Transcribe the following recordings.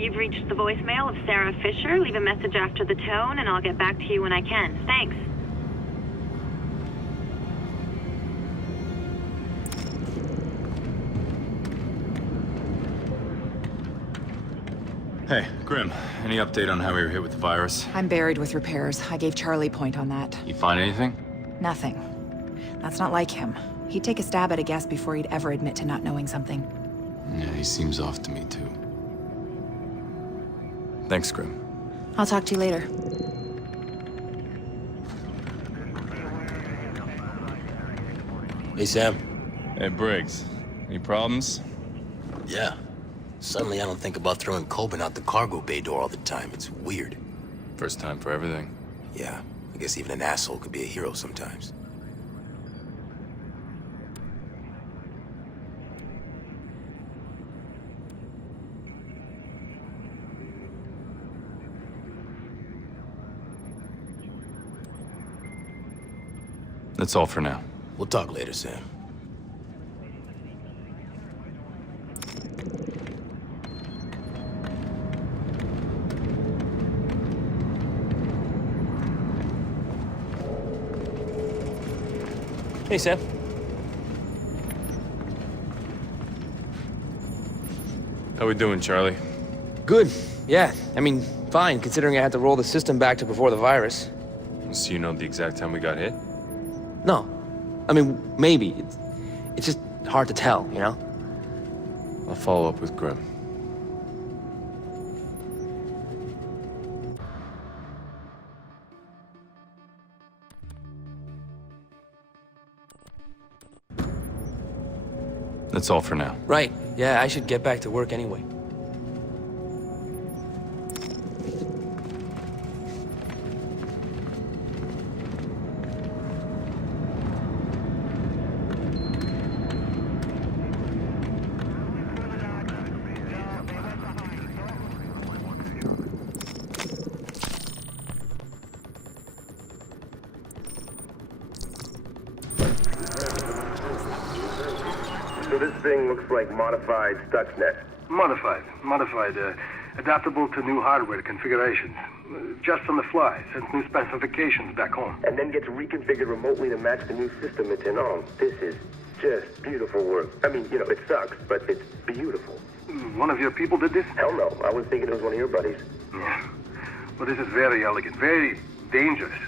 you've reached the voicemail of Sarah Fisher. Leave a message after the tone, and I'll get back to you when I can. Thanks. Hey, Grim, any update on how we were hit with the virus? I'm buried with repairs. I gave Charlie point on that. You find anything? Nothing. That's not like him. He'd take a stab at a guess before he'd ever admit to not knowing something. Yeah, he seems off to me, too. Thanks, Grim. I'll talk to you later. Hey, Sam. Hey, Briggs. Any problems? Yeah. Suddenly I don't think about throwing Coben out the cargo bay door all the time. It's weird. First time for everything. Yeah, I guess even an asshole could be a hero sometimes. That's all for now. We'll talk later, Sam. Hey, Sam. How we doing, Charlie? Good. Yeah, I mean, fine, considering I had to roll the system back to before the virus. So you know the exact time we got hit? No. I mean, maybe. It's just hard to tell, you know? I'll follow up with Grim. That's all for now. Right. Yeah, I should get back to work anyway. So this thing looks like modified Stuxnet. Modified, adaptable to new hardware configurations. Just on the fly, sends new specifications back home. And then gets reconfigured remotely to match the new system it's in on. This is just beautiful work. I mean, you know, it sucks, but it's beautiful. One of your people did this? Hell no, I was thinking it was one of your buddies. Yeah. Well, this is very elegant, very dangerous.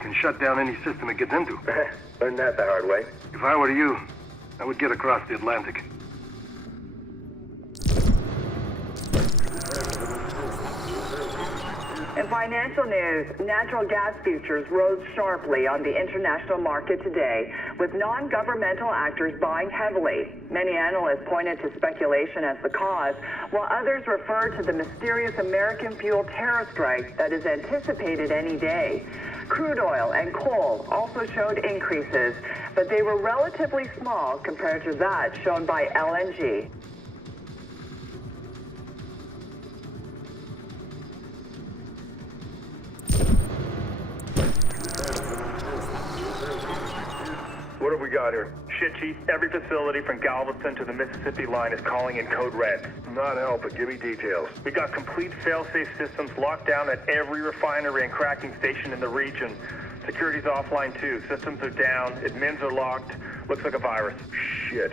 Can shut down any system it gets into. Learned that the hard way. If I were you, I would get across the Atlantic. In financial news, natural gas futures rose sharply on the international market today, with non-governmental actors buying heavily. Many analysts pointed to speculation as the cause, while others referred to the mysterious American fuel terror strike that is anticipated any day. Crude oil and coal also showed increases, but they were relatively small compared to that shown by LNG. What have we got here? Shit, Chief. Every facility from Galveston to the Mississippi line is calling in code red. Not helping. Give me details. We got complete fail-safe systems locked down at every refinery and cracking station in the region. Security's offline too. Systems are down. Admins are locked. Looks like a virus. Shit.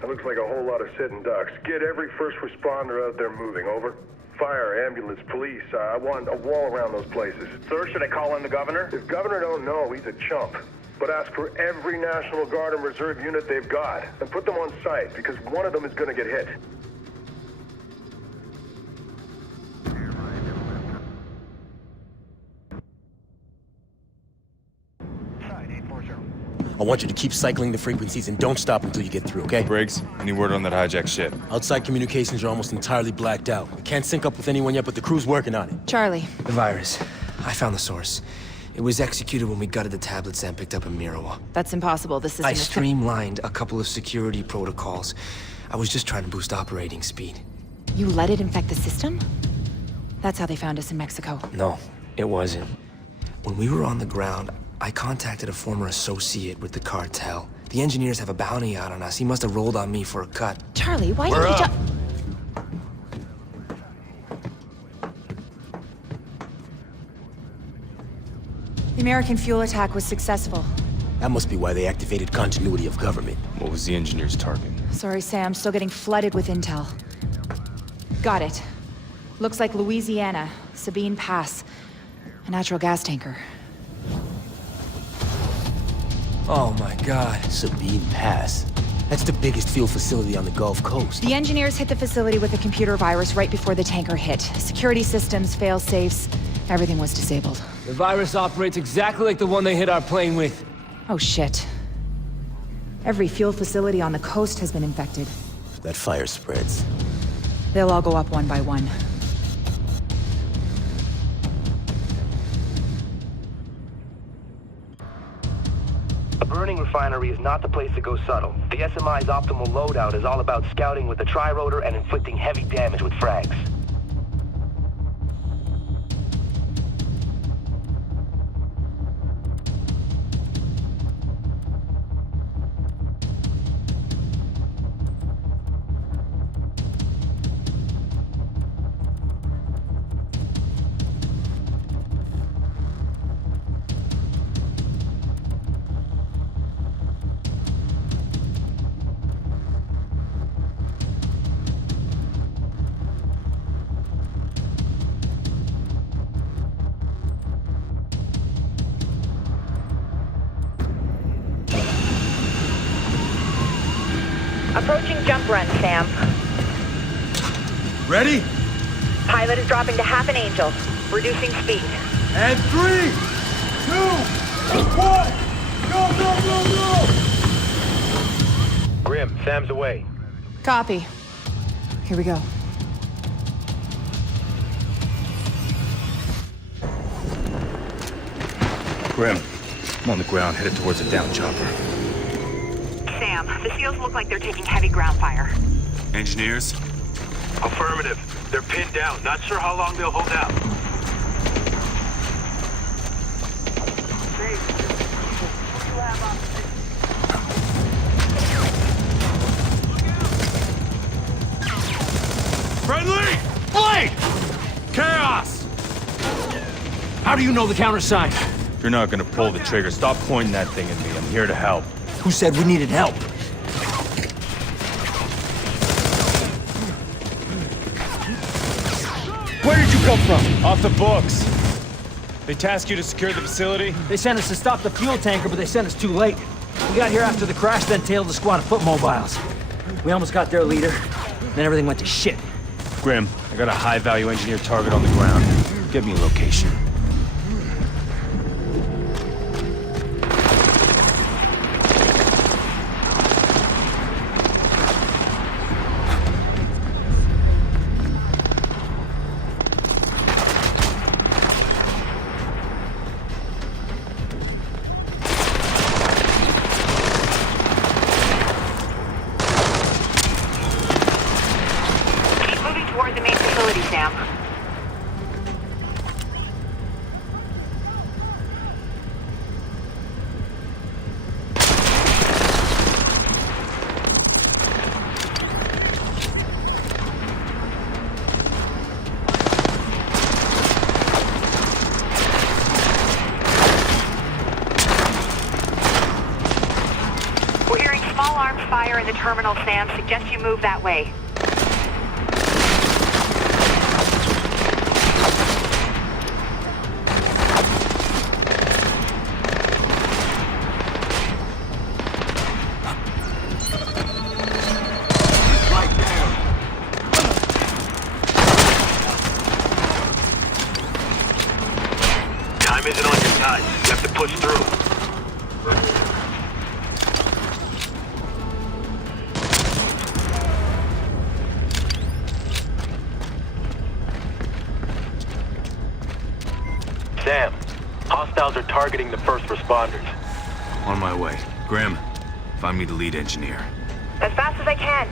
That looks like a whole lot of sitting ducks. Get every first responder out there moving. Over. Fire, ambulance, police. I want a wall around those places. Sir, should I call in the governor? If governor don't know, he's a chump. But ask for every National Guard and Reserve unit they've got, and put them on site, because one of them is gonna get hit. I want you to keep cycling the frequencies and don't stop until you get through, okay? Briggs, any word on that hijacked ship? Outside communications are almost entirely blacked out. We can't sync up with anyone yet, but the crew's working on it. Charlie. The virus. I found the source. It was executed when we gutted the tablets and picked up in Mirawa. That's impossible. The system I is... streamlined a couple of security protocols. I was just trying to boost operating speed. You let it infect the system? That's how they found us in Mexico. No, it wasn't. When we were on the ground, I contacted a former associate with the cartel. The engineers have a bounty out on us. He must have rolled on me for a cut. Charlie, why We're didn't you up. American fuel attack was successful. That must be why they activated continuity of government. What was the engineer's target? Sorry, Sam, still getting flooded with intel. Got it. Looks like Louisiana, Sabine Pass. A natural gas tanker. Oh my god. Sabine Pass. That's the biggest fuel facility on the Gulf Coast. The engineers hit the facility with a computer virus right before the tanker hit. Security systems, fail-safes, everything was disabled. The virus operates exactly like the one they hit our plane with. Oh shit. Every fuel facility on the coast has been infected. That fire spreads. They'll all go up one by one. A burning refinery is not the place to go subtle. The SMI's optimal loadout is all about scouting with the tri-rotor and inflicting heavy damage with frags. Approaching jump run, Sam. Ready? Pilot is dropping to half an angel. Reducing speed. And 3, 2, 1, go, go, go, go! Grim, Sam's away. Copy. Here we go. Grim, I'm on the ground, headed towards a down chopper. Sam, the SEALs look like they're taking heavy ground fire. Engineers? Affirmative. They're pinned down. Not sure how long they'll hold out. Friendly! Blade! Chaos! How do you know the countersign? If you're not gonna pull the trigger, stop pointing that thing at me. I'm here to help. Who said we needed help? Where did you come from? Off the books. They tasked you to secure the facility? They sent us to stop the fuel tanker, but they sent us too late. We got here after the crash, then tailed the squad of foot mobiles. We almost got their leader, then everything went to shit. Grim, I got a high-value engineer target on the ground. Get me a location. Toward the main facility, Sam. We're hearing small arms fire in the terminal, Sam. Suggest you move that way. Time isn't on your side. You have to push through. Sam, hostiles are targeting the first responders. On my way. Grim, find me the lead engineer. As fast as I can.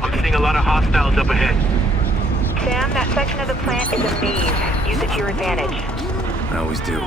I'm seeing a lot of hostiles up ahead. Sam, that section of the plant is a maze. Use it to your advantage. I always do.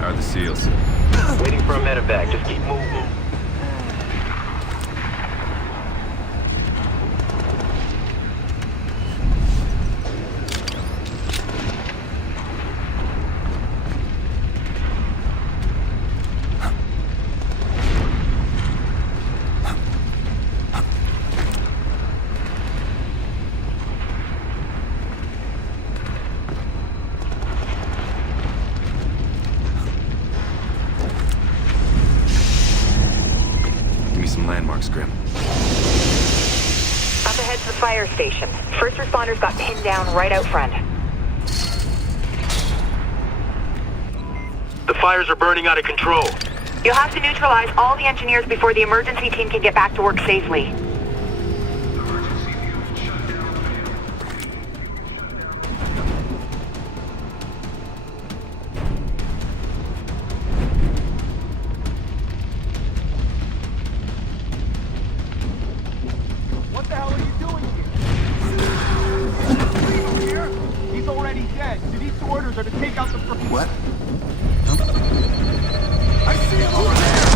How are the SEALs? Waiting for a medevac. Just keep moving. Landmarks, Grim. Up ahead to the fire station. First responders got pinned down right out front. The fires are burning out of control. You'll have to neutralize all the engineers before the emergency team can get back to work safely. What the hell are you doing here? He's already dead. Denise orders are to take out the... What? I see him over there!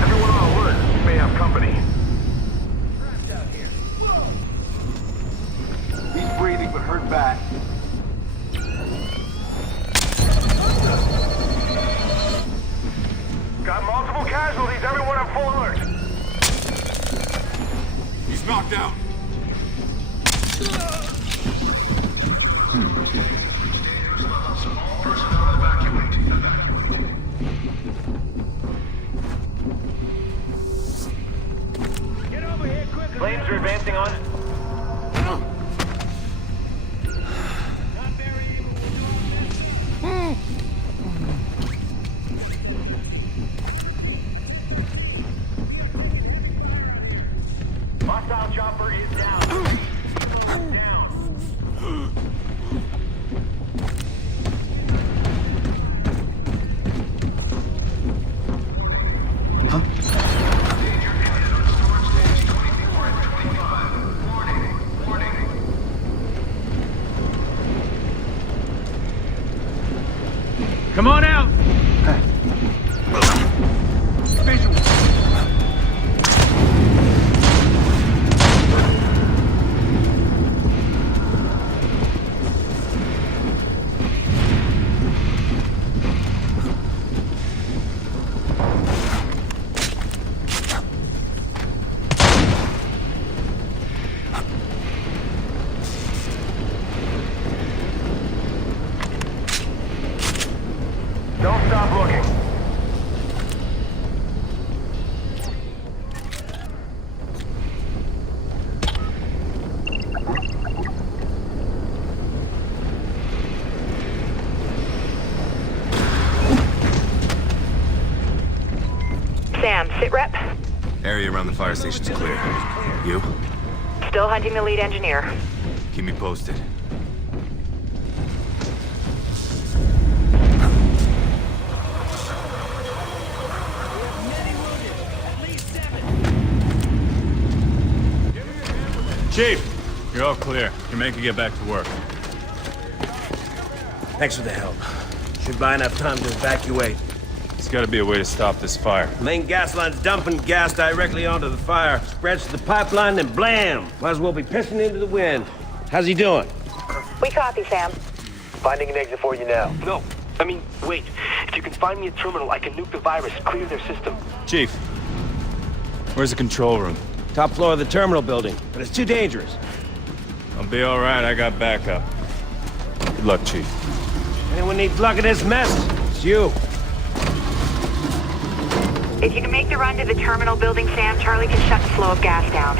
Everyone on alert. You may have company. He's breathing but hurt bad. Got multiple casualties. Everyone on full alert. He's knocked out. Flames are advancing on. Hostile chopper is down. Come on out! Visual. Don't stop looking. Sam, sit rep. Area around the fire station's clear. You? Still hunting the lead engineer. Keep me posted. Chief, you're all clear. Your men can get back to work. Thanks for the help. Should buy enough time to evacuate. There's gotta be a way to stop this fire. Main gas line's dumping gas directly onto the fire. Spreads to the pipeline, then blam! Might as well be pissing into the wind. How's he doing? We copy, Sam. Finding an exit for you now. No, I mean, wait. If you can find me a terminal, I can nuke the virus, clear their system. Chief, where's the control room? Top floor of the terminal building, but it's too dangerous. I'll be all right. I got backup. Good luck, Chief. Anyone needs luck in this mess? It's you. If you can make the run to the terminal building, Sam, Charlie can shut the flow of gas down.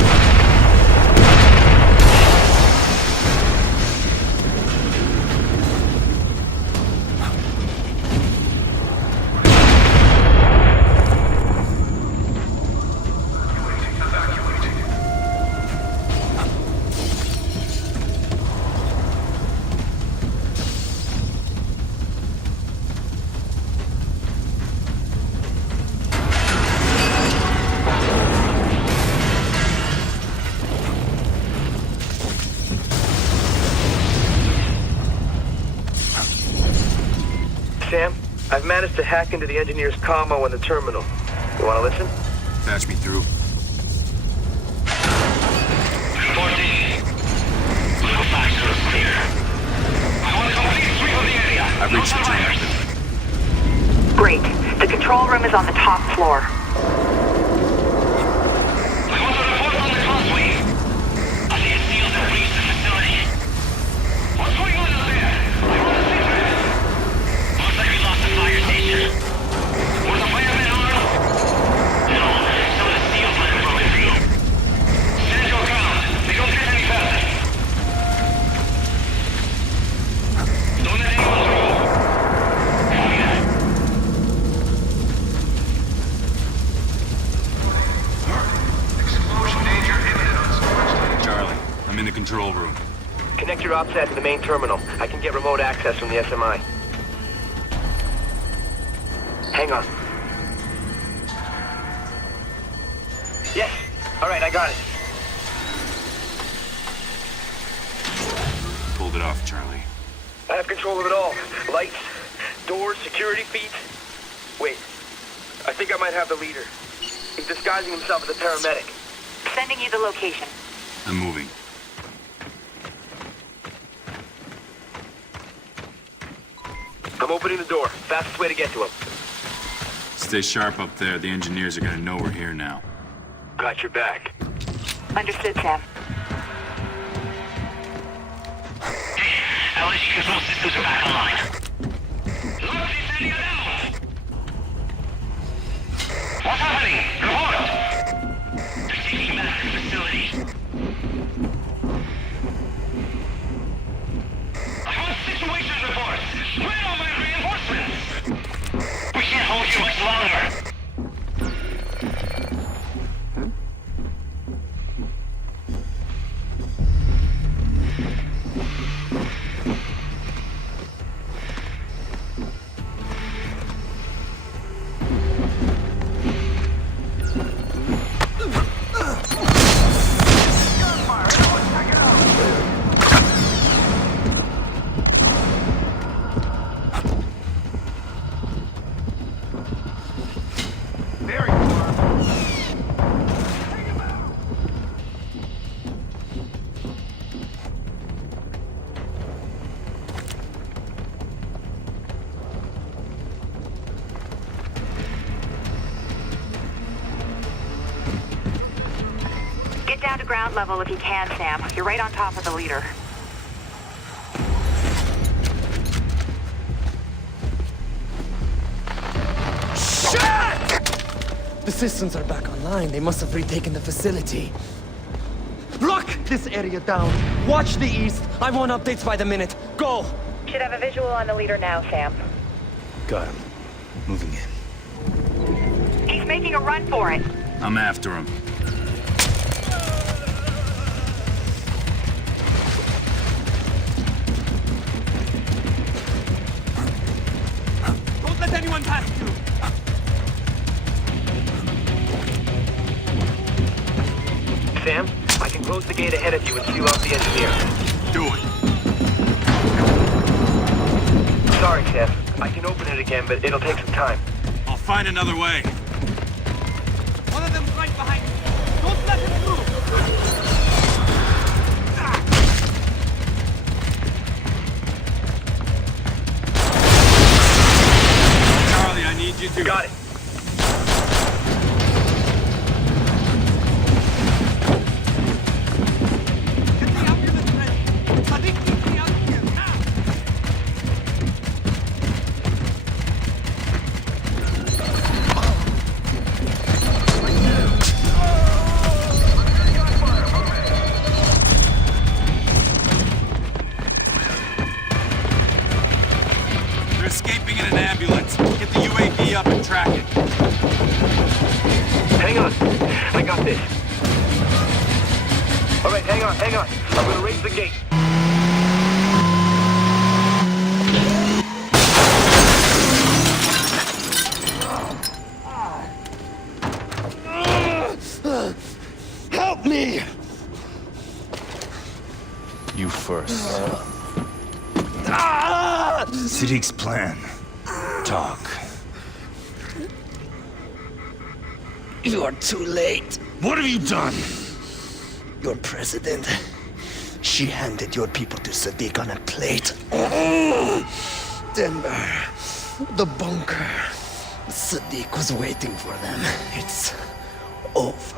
Sam, I've managed to hack into the engineer's commo in the terminal. You wanna listen? Patch me through. 14. Little faster, clear. I want a complete sweep of the area. I've reached the terminal. Great. The control room is on the top floor. I want a report on the causeway. I see a seal that reached the facility. What's going on out there? I want to see that. Looks like we lost the fire station. Were the firemen armed? No. Some of the steel might have broken through. Stand your ground. They don't get any further. Don't let anyone through. Copy that. Explosion danger imminent on storage. Charlie, I'm in the control room. Connect your OPSAT to the main terminal. I can get remote access from the SMI. Hang on. Yes. All right, I got it. Pulled it off, Charlie. I have control of it all. Lights, doors, security feeds. Wait. I think I might have the leader. He's disguising himself as a paramedic. Sending you the location. I'm moving. I'm opening the door. Fastest way to get to him. Stay sharp up there. The engineers are gonna know we're here now. Got your back. Understood, Sam. LNG control systems are back online. Look, he's sending it down. What's happening? Report. They're taking him out of the facility. I want situations report. Where are my reinforcements? We can't hold you much longer. Get down to ground level if you can, Sam. You're right on top of the leader. The systems are back online. They must have retaken the facility. Lock this area down. Watch the east. I want updates by the minute. Go! Should have a visual on the leader now, Sam. Got him. Moving in. He's making a run for it. I'm after him. Don't let anyone pass you! Sam, I can close the gate ahead of you and seal off the engineer. Do it. Sorry, Sam. I can open it again, but it'll take some time. I'll find another way. One of them's right behind you. Don't let him through! escaping in an ambulance. Get the UAV up and track it. Hang on. I got this. All right, hang on. I'm gonna raise the gate. Help me! You first. Siddiq's plan. Talk. You are too late. What have you done? Your president. She handed your people to Sadiq on a plate. Denver. The bunker. Sadiq was waiting for them. It's over.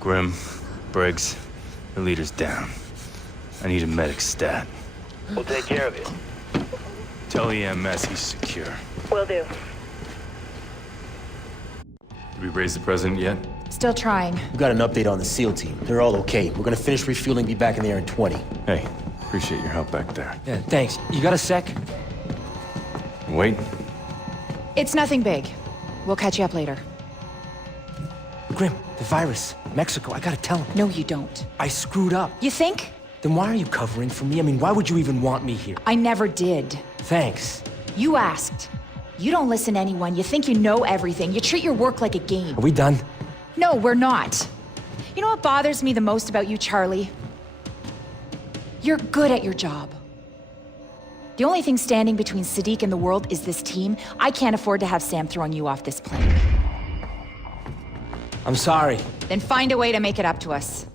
Grim, Briggs, the leader's down. I need a medic stat. We'll take care of it. Tell EMS he's secure. Will do. Did we raise the president yet? Still trying. We got an update on the SEAL team. They're all okay. We're gonna finish refueling, be back in the air in 20. Hey, appreciate your help back there. Yeah, thanks. You got a sec? Wait. It's nothing big. We'll catch you up later. Grim, the virus. Mexico, I gotta tell him. No, you don't. I screwed up. You think? Then why are you covering for me? I mean, why would you even want me here? I never did. Thanks. You asked. You don't listen to anyone. You think you know everything. You treat your work like a game. Are we done? No, we're not. You know what bothers me the most about you, Charlie? You're good at your job. The only thing standing between Sadiq and the world is this team. I can't afford to have Sam throwing you off this plane. I'm sorry. Then find a way to make it up to us.